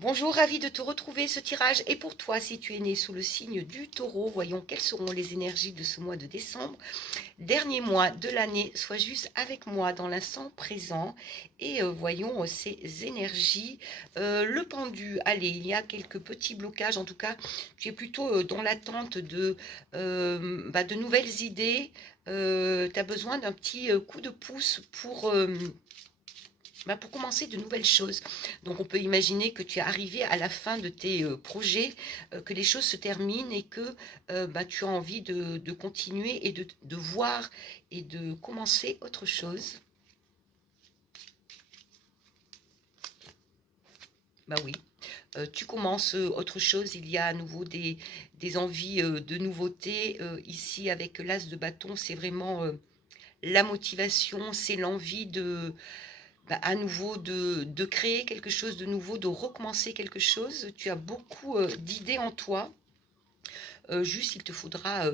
Bonjour, ravi de te retrouver. Ce tirage est pour toi si tu es né sous le signe du Taureau. Voyons quelles seront les énergies de ce mois de décembre. Dernier mois de l'année, sois juste avec moi dans l'instant présent et voyons ces énergies. Le pendu, allez, il y a quelques petits blocages. En tout cas, tu es plutôt dans l'attente de nouvelles idées. Tu as besoin d'un petit coup de pouce pour commencer de nouvelles choses. Donc on peut imaginer que tu es arrivé à la fin de tes projets, que les choses se terminent et que tu as envie de continuer et de voir et de commencer autre chose. Bah oui, tu commences autre chose, il y a à nouveau des envies de nouveautés. Ici avec l'as de bâton, c'est vraiment la motivation, c'est l'envie à nouveau de créer quelque chose de nouveau, de recommencer quelque chose. Tu as beaucoup d'idées en toi. Juste, il te faudra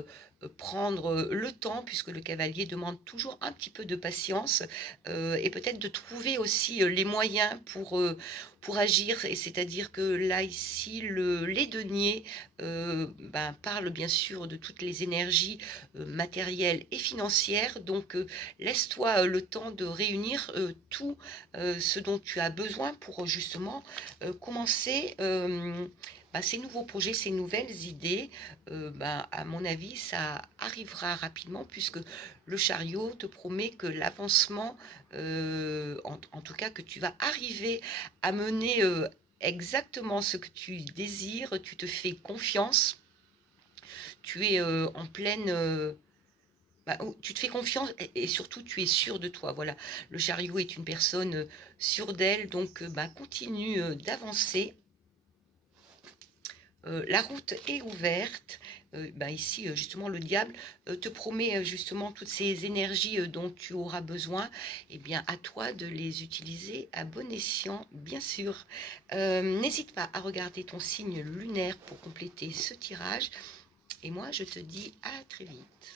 prendre le temps, puisque le cavalier demande toujours un petit peu de patience, et peut-être de trouver aussi les moyens pour agir. Et c'est-à-dire que là, ici, les deniers parlent bien sûr de toutes les énergies matérielles et financières. Donc, laisse-toi le temps de réunir tout ce dont tu as besoin pour justement commencer ces nouveaux projets, ces nouvelles idées. À mon avis, ça arrivera rapidement puisque le chariot te promet que l'avancement, en tout cas que tu vas arriver à mener exactement ce que tu désires, tu te fais confiance, tu es en pleine... tu te fais confiance et surtout tu es sûr de toi. Voilà, le chariot est une personne sûre d'elle, donc continue d'avancer. La route est ouverte. Ici, justement, le diable te promet justement toutes ces énergies dont tu auras besoin. Eh bien, à toi de les utiliser à bon escient, bien sûr. N'hésite pas à regarder ton signe lunaire pour compléter ce tirage. Et moi, je te dis à très vite.